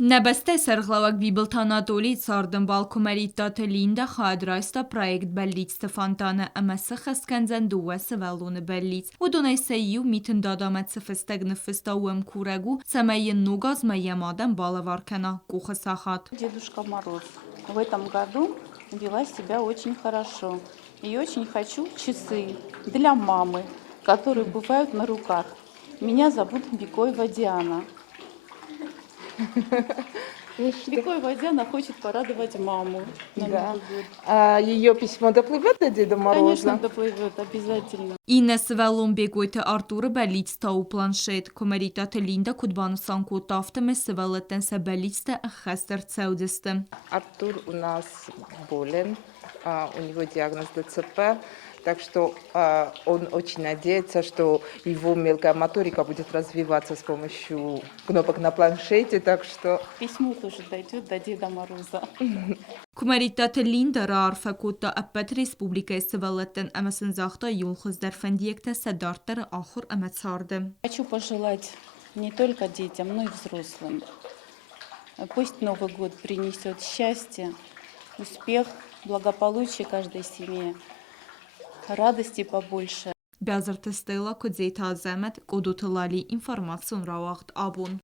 Nебeste serglawak Bibeltanatoli tsardın balkumerittate Linda Hadraista projekt bellicte fantane amesse cheskenzen duese velune bellic. Udonai seiu mitten dadamet se festegne festauem kuregu, семейен нугаз маемаден балаваркена кухасахат. Дедушка Мороз в этом году вела себя очень хорошо. И очень хочу часы для мамы, которые бывают на руках. Меня зовут Бекоева Диана. Бекоева Диана хочет порадовать маму на Да. Новый год. А ее письмо доплывет до Деда Мороза? Конечно, доплывет обязательно. Ines velum begoite Artur bellic tau planșet, comeritate Linda кудбану санку тафтеме севелетен се белlicte a chester ceudeste. Артур у нас болен, у него диагноз ДЦП, так что он очень надеется, что его мелкая моторика будет развиваться с помощью кнопок на планшете, так что... Письмо тоже дойдет до Деда Мороза. Comeritate Linda rarfe kutta appet Respublika seveleten emesen zahta yulchus der fendiekte se dartere achur emetsarde. Хочу пожелать не только детям, но и взрослым. Пусть Новый год принесет счастье, успех, благополучие каждой семье, радости побольше. Beazerte stela kudzeta zemet kodutulali informațion rawagt abun.